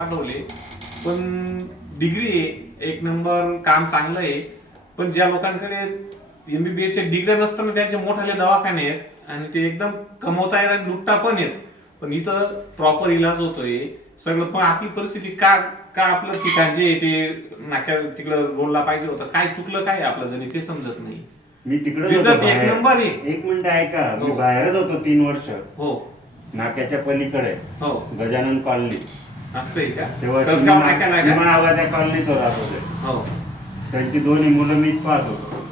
पाठवले पण डिग्री आहे, एक नंबर काम चांगलं आहे. पण ज्या लोकांकडे MBBS चे डिग्री नसताना त्यांचे मोठाले दवाखाने आहेत आणि ते एकदम कमवता येतात, लुटता पण येत, पण इथं प्रॉपर इलाज होतोय सगळं. पण आपली परिस्थिती का का आपलं ठिकाण जे ते नाक्या तिकडं रोडला पाहिजे होतं, काय चुकलं, काय आपलं गणित ते समजत नाही. मी तिकडे एक नंबर आहे. एक मिनिट ऐका, मी हो. बाहेरच होतो 3 वर्ष. हो नाक्याच्या पलीकडे हो गजानन कॉलनी. असं आहे का? तेव्हा कसगाव नाक्याला आहे का? आवाज त्या कॉलनीत राहत होते. हो त्यांची दोन्ही मुलं मीच पाहत होतो.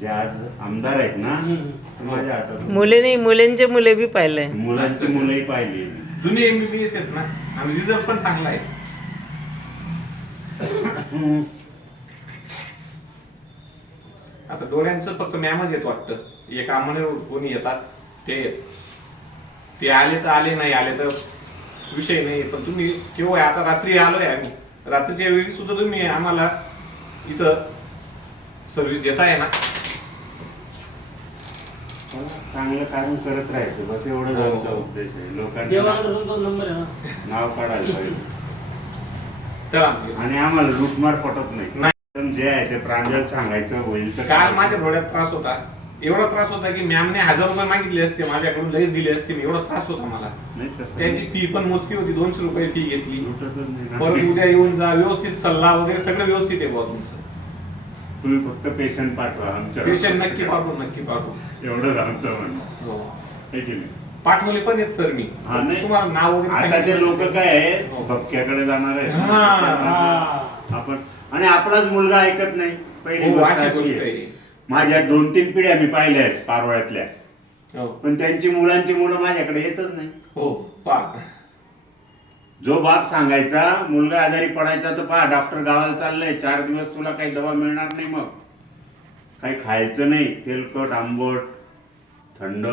जे आज आमदार आहेत ना, माझ्या हातात मुले नाही, मुलांचे मुले बी पाहिले, मुलांची मुलंही पाहिली. जुने MBBS आहेत ना, आणि रिझल्ट पण चांगला आहे. आता डोळ्यांचं फक्त मॅमच येत वाटतं, एक आम्हाला कोणी येतात ते आले तर आले, नाही आले तर विषय नाही. पण तुम्ही केव्हा आता रात्री आलोय आम्ही, रात्रीच्या वेळी सुद्धा तुम्ही आम्हाला इथं सर्व्हिस देताय ना. चांगलं काम करत राहायचं बस, एवढंच आमचा उद्देश आहे. लोकांना नाव काढायला पाहिजे. चला आणि आम्हाला लूटमार पटत नाही. पण जे आहे ते प्रांजळ सांगायचं होईल तर. काल माझ्या डोळ्यात त्रास होता, एवढा त्रास होता की मॅमने 1000 रुपये मागितले असते माझ्याकडून, लगेच दिले असते मी, एवढा त्रास होता मला. त्यांची फी पण मोजकी होती, 200 रुपये फी घेतली. परत उद्या येऊन जा, व्यवस्थित सल्ला वगैरे सगळं व्यवस्थित आहे बुवा तुमचं. तुम्ही फक्त पेशंट पाठवा आमच्या. पेशंट नक्की पाठवू, नक्की पाठवू. एवढंच आमचं म्हणणं हो. आहे की नाही? पाठवले पण आहेत सर मी. हा नाही, तुम्हाला नाव वगैरे आताचे लोक काय आहे, हो. भक्क्याकडे जाणार हा. आहे आपण. आणि आपलाच मुलगा ऐकत नाही. पहिली हो, गोष्ट अशी अशी गोष्ट आहे. आहे. माझ्या 2-3 पिढ्या मी पाहिल्या आहेत पारोळ्यातल्या, हो पण त्यांची मुलांची मुलं माझ्याकडे येतच नाही. हो पा जो बाप सांगायचा मुलगा आजारी पडायचा तर पहा डॉक्टर गावाला चाललंय, 4 दिवस तुला काही दवा मिळणार नाही, मग काही खायचं नाही, तेलकट आंबट थंड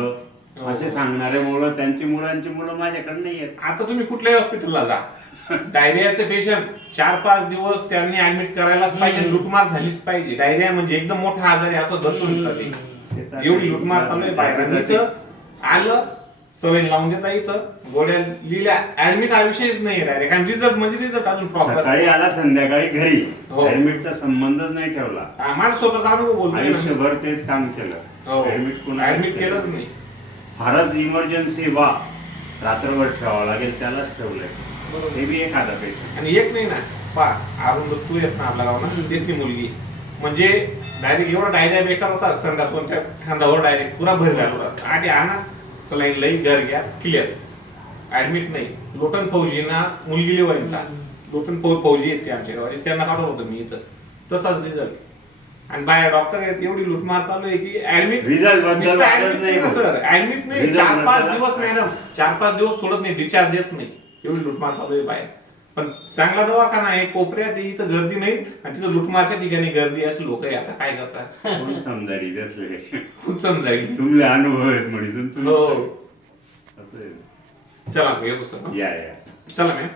असे सांगणारे मुलं, त्यांची मुलांची मुलं माझ्याकडे नाही येत. आता तुम्ही कुठल्याही हॉस्पिटलला जा, डायरियाचे पेशंट 4-5 दिवस त्यांनी ऍडमिट करायलाच पाहिजे, लुटमार झालीच पाहिजे. डायरिया म्हणजे एकदम मोठा आजार आहे असं दर्शवून चालले, एवढी लुटमार चालू आहे बाहेर. इथं आलं सवय लावून देता, इथं गोड्या लिहिल्या, ऍडमिट हा विषयच नाही डायरेक्ट. आणि रिझल्ट म्हणजे रिझल्ट अजून प्रॉपर. सकाळी आला संध्याकाळी घरी, हो. ऍडमिटचा संबंधच नाही ठेवला. माझा स्वतःचा अनुभव बोलतोय. आयुष्यभर तेच काम केलं. हो. ऍडमिट ऍडमिट केलंच नाही. फारच इमर्जन्सी वा रात्रभर ठेवावं लागेल त्यालाच ठेवलंय. हे बी एखादा पेशंट. आणि एक नाही ना पा अरुण तू येत ना आपला गाव ना, तेच की मुलगी म्हणजे डायरेक्ट एवढा डायरिया बेकार होता, संडासवरच्या खांद्यावर डायरेक्ट पुरा भर झाला होता. आधी आणा सलाईन लई घर घ्या क्लिअर, ऍडमिट नाही. लोटन फौजीना मुलगी वळता, लोटन फौजी आहेत ते आमच्या गावाचे, त्यांना पाठवलं होतं मी इथं. तसाच रिझल्ट. आणि बाहेर डॉक्टर आहेत, एवढी लुटमार चालू आहे की ऍडमिट रिझल्ट बद्दल नाही सर, ऍडमिट नाही. 4-5 दिवस मॅडम, 4-5 दिवस सोडत नाही, डिस्चार्ज देत नाही, एवढी लुटमार चालू आहे बाहेर. पण चांगला दवाखाना आहे कोपऱ्यात, इथं गर्दी नाही, आणि तिथं लुटमारच्या ठिकाणी गर्दी, अशी लोक आहे. आता काय करतात कोण समजायली त्यातले, खूप समजायला तुमले अनुभव आहेत म्हणून हो. असं आहे. चला येतो सर. या चला मॅम.